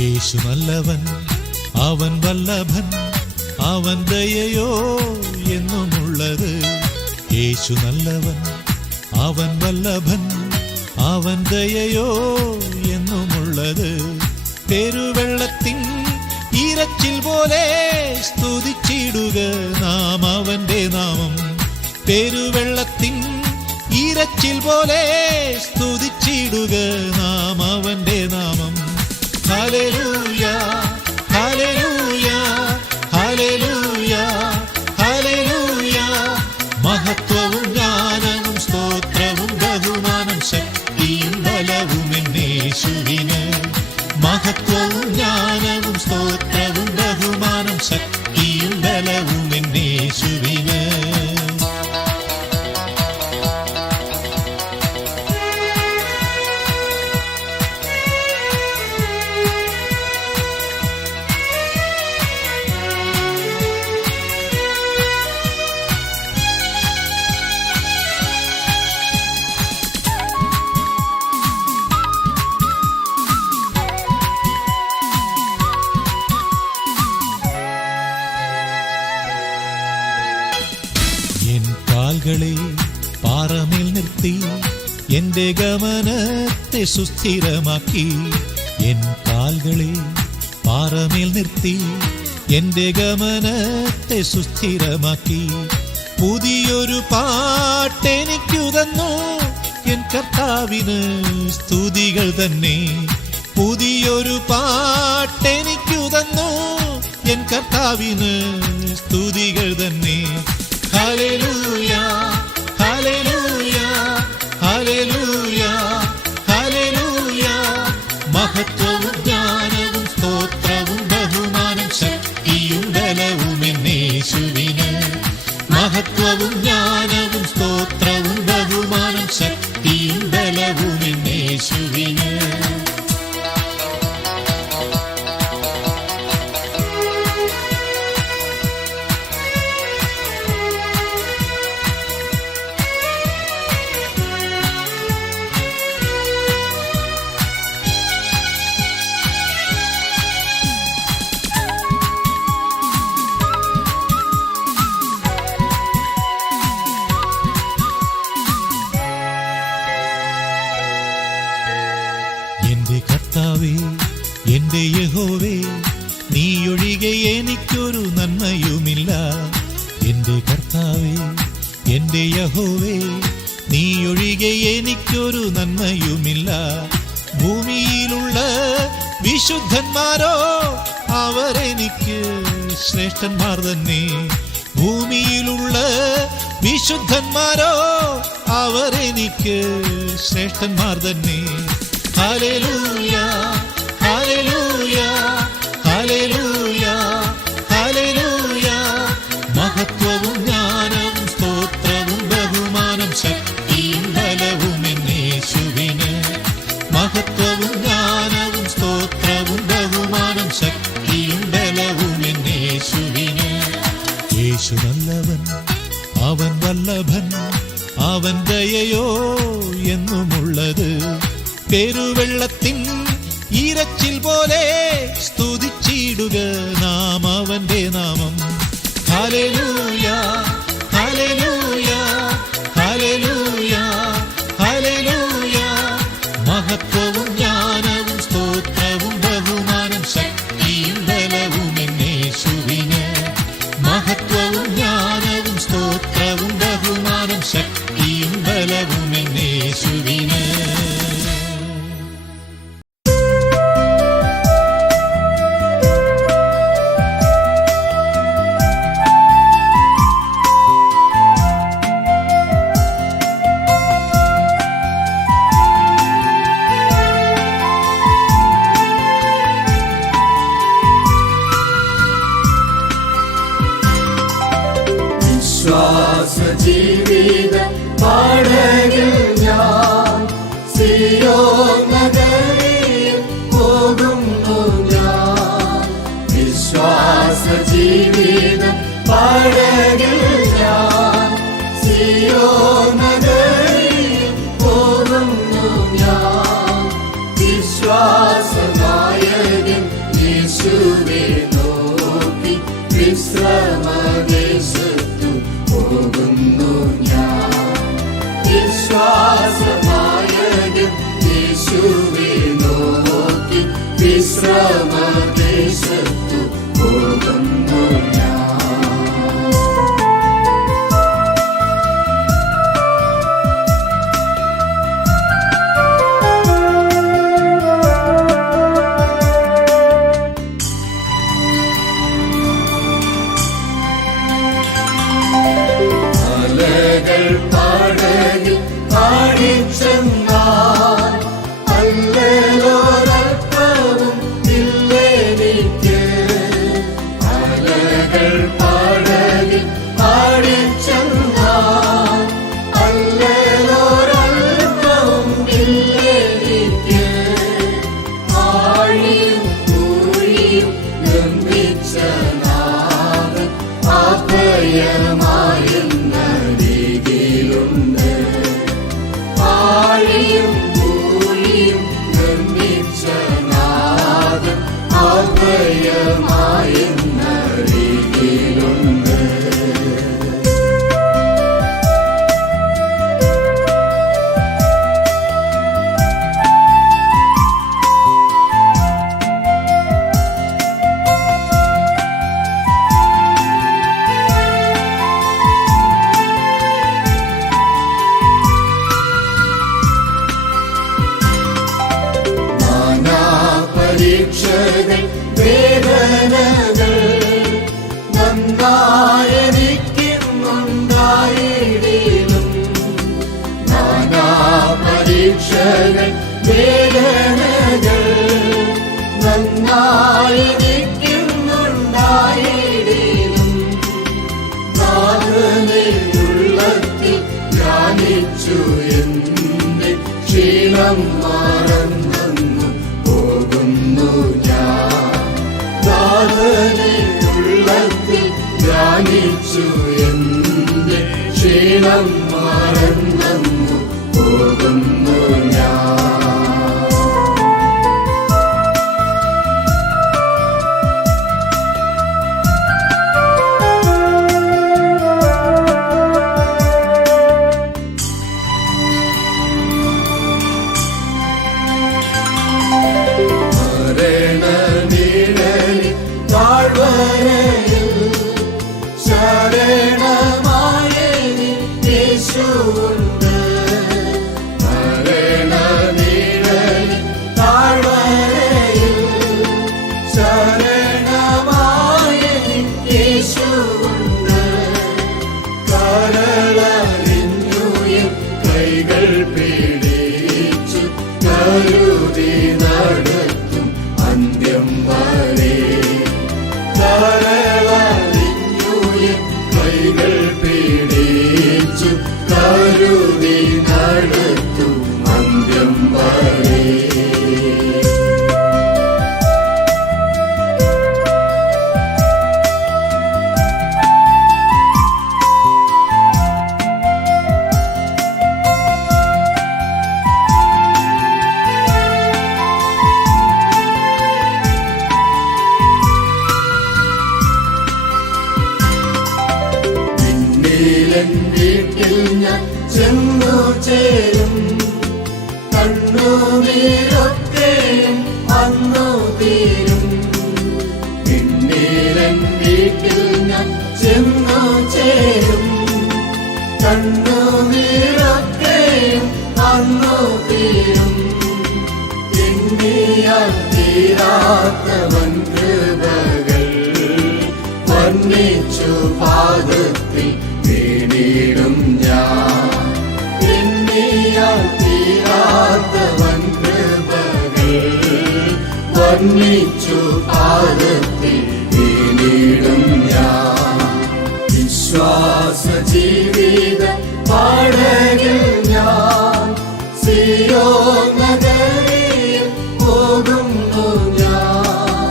യേശു നല്ലവൻ, അവൻ വല്ലഭൻ, അവൻ ദയയോ എന്നുമുള്ളത്. യേശു നല്ലവൻ, അവൻ വല്ലഭൻ, അവൻ ദയയോ എന്നുമുള്ളത്. പെരുവെള്ളത്തിൻ ഇരച്ചിൽ പോലെ സ്തുതിച്ചിടുക നാം അവന്റെ നാമം. പെരുവെള്ളത്തിൻ ഇരച്ചിൽ പോലെ സ്തുതിച്ചിടുക നാം അവന്റെ നാമം. Hallelujah hallelujah hallelujah hallelujah. മഹത്വവും ജ്ഞാനവും സ്തോത്രവും ബഹുമാനം ശക്തിയും ബലവും യേശുവിന്. മഹത്വവും ജ്ഞാനവും സ്തോത്രവും ബഹുമാനം ശക്തിയും ബലവും യേശുവിന്. കാൽകളെ പാറമേൽ നിർത്തി എന്റെ ഗമനത്തെ സുസ്ഥിരമാക്കി. എൻ കാൽകളെ പാറമേൽ നിർത്തി എന്റെ ഗമനത്തെ സുസ്ഥിരമാക്കി. പുതിയൊരു പാട്ടെനിക്കു തന്നു എൻ കർത്താവിന് സ്തുതികൾ തന്നെ. പുതിയൊരു പാട്ടെനിക്കു തന്നു എൻ കർത്താവിന് സ്തുതികൾ തന്നെ. Hallelujah hallelujah hallelujah hallelujah. മഹത്വവും ജ്ഞാനവും സ്തോത്രവും ബഹുമാനം ശക്തിയും ബലവും യേശുവിന്. മഹത്വവും ജ്ഞാനവും സ്തോത്രവും ബഹുമാനം ശക്തിയും ബലവും യേശുവിന്. കർത്താവേ എന്റെ യഹോവേ, നീയൊഴികെ എനിക്കൊരു നന്മയുമില്ല. എന്റെ കർത്താവേ എന്റെ യഹോവേ, നീയൊഴികെ എനിക്കൊരു നന്മയുമില്ല. ഭൂമിയിലുള്ള വിശുദ്ധന്മാരോ അവരെനിക്ക് ശ്രേഷ്ഠന്മാർ തന്നെ. ഭൂമിയിലുള്ള വിശുദ്ധന്മാരോ അവരെനിക്ക് ശ്രേഷ്ഠന്മാർ തന്നെ. Hallelujah hallelujah hallelujah hallelujah. മഹത്വവും ജ്ഞാനവും സ്തോത്രവും ബഹുമാനം ശക്തിയും ബലവും യേശുവിന്. മഹത്വവും ജ്ഞാനവും സ്തോത്രവും ബഹുമാനം ശക്തിയും ബലവും യേശുവിന്. യേശു നല്ലവൻ, അവൻ വല്ലഭൻ, അവൻ ദയയോ എന്നുമുള്ളത്. പെരുവെള്ളത്തിൻ ഇരച്ചിൽ പോലെ സ്തുതിച്ചിടുക നാം അവന്റെ നാമം. Hallelujah hallelujah hallelujah hallelujah. മഹത്വവും ജ്ഞാനവും സ്തോത്രവും ബഹുമാനം ശക്തിയും ബലവും യേശുവിന്. മഹത്വവും ജ്ഞാനവും സ്തോത്രവും ബഹുമാനം ശക്തിയും ബലവും യേശുവിന്. ജീവിത പാടകിൽ ഞാൻ സിയോൻ നഗരിയിൽ പോകുന്നു ഞാൻ. വിശ്വാസ ജീവിത പാടകിൽ ഞാൻ സിയോൻ നഗരിയിൽ പോകുന്നു ഞാൻ. വിശ്വാസ നായകൻ വിശ്രമദേശത്തു പോകുന്നു ഞാൻ. അലകൾ പടകിൽ ആടിച്ചെന്നാൽ അല്ലലോരൽപ്പവും ഇല്ലെനിക്ക്. അലകൾ പടകിൽ ആടിച്ചെന്നാൽ അല്ലലോരൽപ്പവും ഇല്ലെനിക്ക്. ആഴിയും പൂഴിയും നിർമ്മിച്ച നാഥൻ അഭയമായെന്നരികിലുണ്ട്. ആഴിയും പൂഴിയും നിർമ്മിച്ച നാഥൻ അഭയമായെന്നരികിലുണ്ട്. പരീക്ഷകൾ വേദനകൾ നന്നായിരിക്കുന്നുണ്ടായിടിലും. നാനാ പരീക്ഷകൾ വേദനകൾ നന്നായിരിക്കുന്നുണ്ടായിടിലും. നാഥനെ ഉള്ളത്തിൽ ധ്യാനിച്ചു എന്റെ ക്ഷീണം മറന്നു പോകുന്നു ഞാൻ. നാഥനെ ഉള്ളത്തിൽ ധ്യാനിച്ചു എന്റെ ക്ഷീണം മറന്നു പോകുന്നു ഞാൻ. താഴ്വരയിൽ ശരണമായി യേശുവുണ്ട്. മരണനിഴലിൽ താഴ്വരയിൽ ശരണമായി യേശുവുണ്ട്. കരളറിഞ്ഞുയർ കൈകൾ പിടിച്ചു കരുതി നടത്തും അന്ത്യം വരെ. കരളറിഞ്ഞുയർ കൈകൾ പിടിച്ചു കരുതി നടത്തും അന്ത്യം വരെ. വീട്ടിൽ ഞാൻ ചെന്നു ചേരും. കണ്ണുനീരൊക്കെയും അന്നു തീരും. പിന്നീരൻ വീട്ടിൽ ഞാൻ ചെന്നു ചേരും. കണ്ണുനീരൊക്കെയും അന്നു തീരും. എണ്ണിയാൽ തീരാത്തവൻ കൃപകൾ വർണ്ണിച്ചു പാദത്തിൽ വീണിടും ഞാൻ. എണ്ണിയാൽ തീരാത്തവൻ കൃപകൾ വർണ്ണിച്ചു പാദത്തിൽ വീണിടും ഞാൻ. വിശ്വാസ ജീവിത പടകിൽ ഞാൻ സിയോൻ നഗരിയിൽ പോകുന്നു ഞാൻ.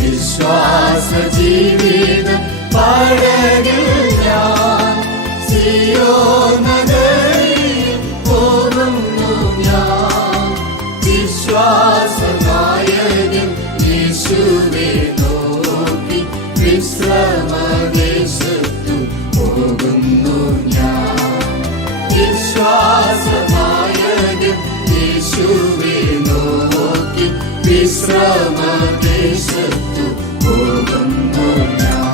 വിശ്വാസ ജീവിത പടകിൽ ഞാൻ സിയോൻ നഗരിയിൽ പോകുന്നു ഞാൻ. വിശ്വാസനായകൻ യേശുവേ നോക്കി വിശ്രമദേശത്തു പോകുന്നു ഞാൻ. വിശ്വാസനായകൻ യേശുവേ നോക്കി വിശ്രമ വിശ്രമദേശത്തു പോകുന്നു ഞാൻ.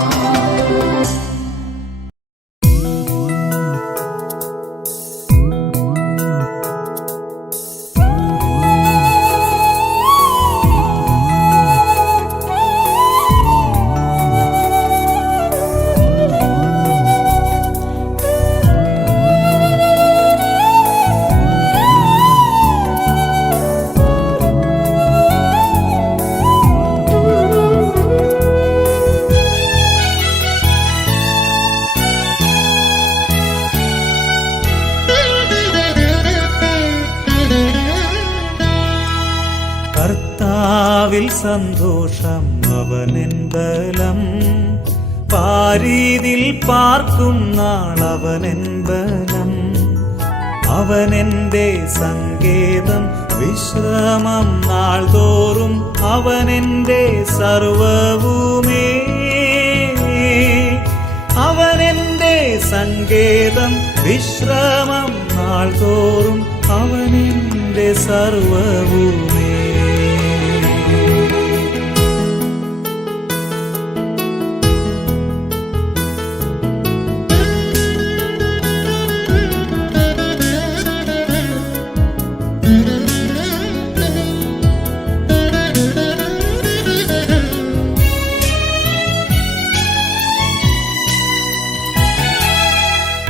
കർത്താവിൽ സന്തോഷം അവനെൻ ബലം, പാരീതിൽ പാർക്കും നാളവനെൻ ബലം. അവനെന്റെ സങ്കേതം, വിശ്രമം നാൾതോറും അവനെന്റെ സർവവുമേ. അവനെന്റെ സങ്കേതം, വിശ്രമം നാൾതോറും അവനെന്റെ സർവവുമേ.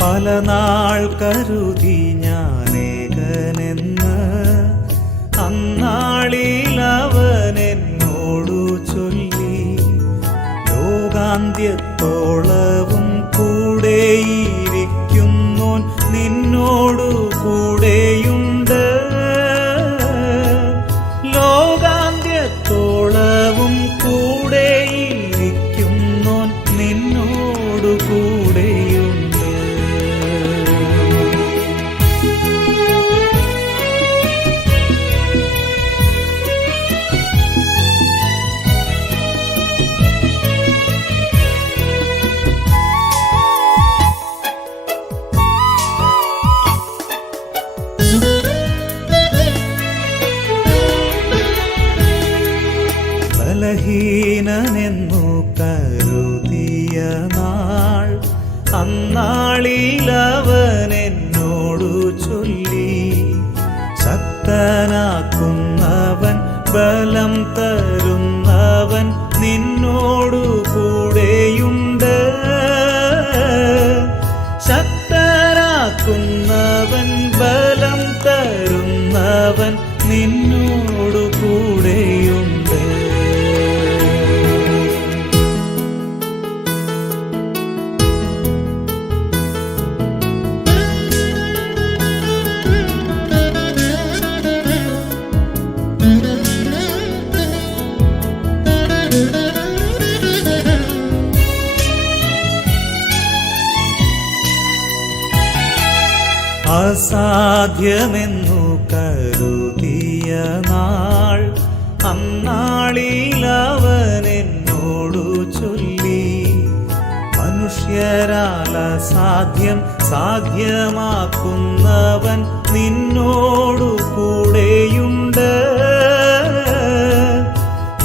പല നാൾ കരുതി ഞാനേകനെന്ന് അന്നാളിൽ അവൻ എന്നോടു ചൊല്ലി. ലോകാന്ത്യത്തോളവും കൂടെയിരിക്കുന്നോൻ നിന്നോടു കൂടെയുണ്ട്. ലോകാന്ത്യത്തോളവും കൂടെയിരിക്കുന്നോൻ നിന്നോടു കൂടെയുണ്ട്. ബലഹീനനെന്നു കരുതിയ നാൾ അന്നാളിൽ അവൻ എന്നോടു ചൊല്ലി. ശക്തനാക്കുന്നവൻ, ബലം തരുന്നവൻ നിന്നോടു കൂടെയുണ്ട്. ശക്തനാക്കുന്നവൻ, ബലം തരുന്നവൻ നിന്നോടു കൂടെയുണ്ട്. അസാധ്യമെന്നു കരുതിയ നാൾ അന്നാളിൽ അവൻ എന്നോടു ചൊല്ലി. മനുഷ്യരാൽ അസാധ്യം സാധ്യമാക്കുന്നവൻ നിന്നോടു കൂടെയുണ്ട്.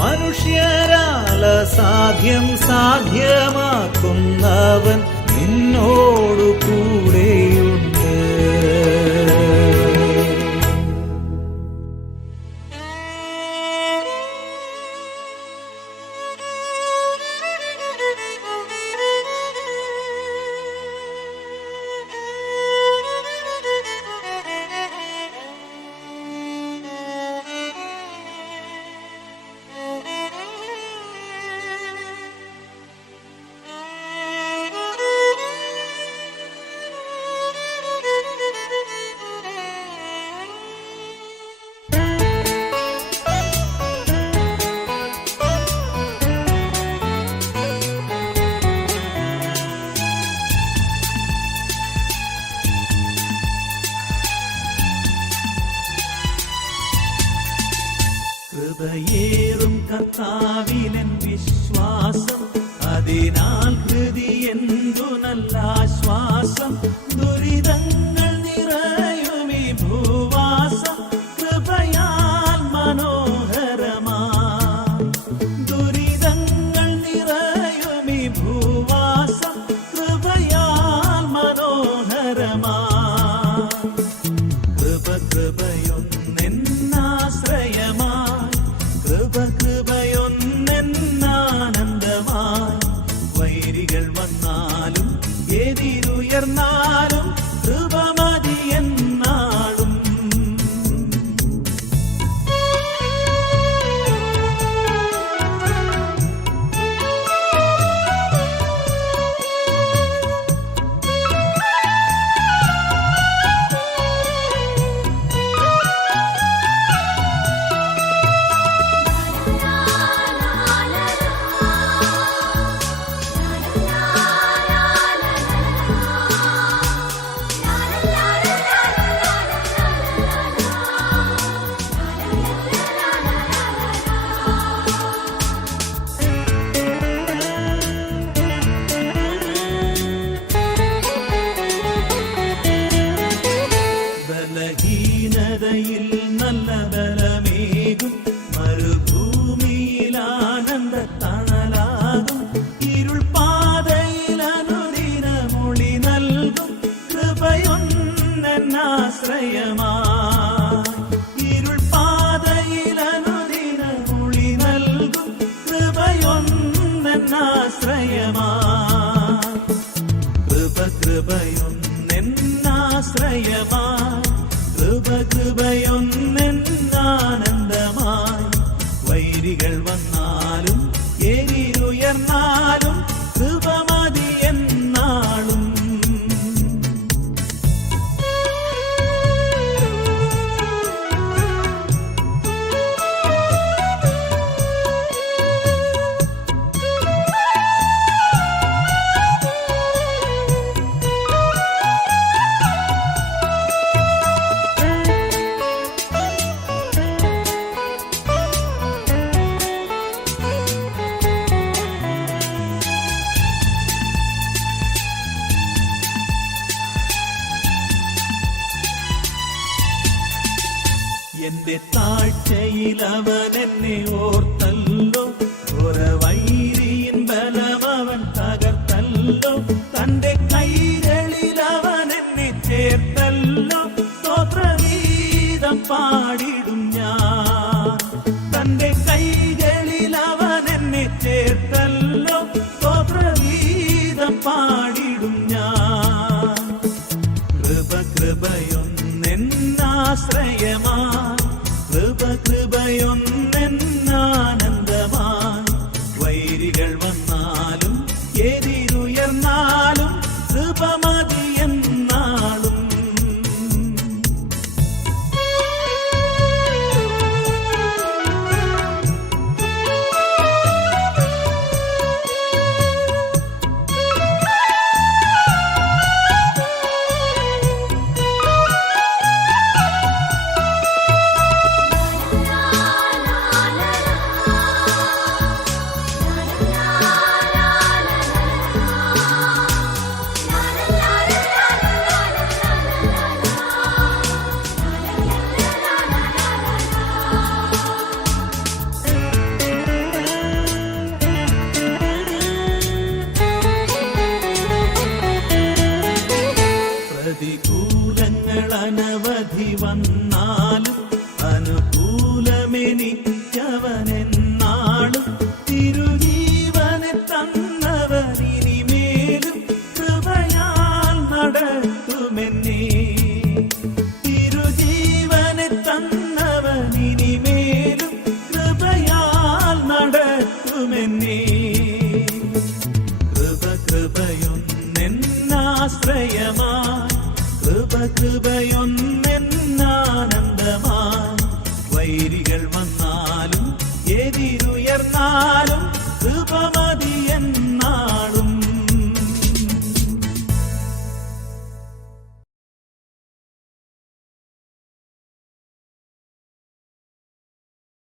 മനുഷ്യരാൽ അസാധ്യം സാധ്യമാക്കുന്നവൻ നിന്നോടു കൂടെയുണ്ട്. കൃപയേറും കർത്താവിലെൻ വിശ്വാസം, അതിനാൽ ഹൃദി എന്തു നല്ല ആശ്വാസം. ദുരിതങ്ങൾ നിറയുമീ ഭൂവാസം കൃപയാൽ മനോഹരമാ. കൃപ കൃപയൊന്നെന്നാശ്രയമായി കൃപ കൃപയൊന്നെന്നാനന്ദമായി വൈരികൾ വന്നാലും എരിയുയർന്നാലും കൃപ മതി എന്നാളും. എന്റെ താഴ്ചയിൽ അവൻ എന്നെ ഓർത്തല്ലോ, വൈരിയിൻ ബലമവൻ തകർത്തല്ലോ, തന്റെ കൈകളിൽ അവൻ എന്നെ ചേർത്തല്ലോ, സ്തോത്രഗീതം പാടിടും ഞാൻ. തന്റെ കൈകളിൽ അവൻ എന്നെ ചേർത്തല്ലോ, സ്തോത്രഗീതം പാടിടും ഞാൻ. കൃപ കൃപയൊന്നെന്നാശ്രയമായി കൃപ കൃപയൊന്നെന്നാനന്ദമായി വൈരികൾ വന്നാലും എരിയുയർന്നാലും കൃപ മതി എന്നാളും. പ്രതികൂലങ്ങൾ അനവധി വന്നാലും അനുകൂലമെനിക്കവനെന്നാളും തിരുജീവനെ തന്നവനിനിമേലും കൃപയാൽ നടത്തുമെന്നേ. തിരുജീവനെ തന്നവനിനിമേലും കൃപയാൽ നടത്തുമെന്നേ. കൃപ കൃപയൊന്നെന്നാശ്രയമായി കൃപ കൃപയൊന്നെന്നാനന്ദമായി വൈരികൾ വന്നാലും എരിയുയർന്നാലും കൃപ മതി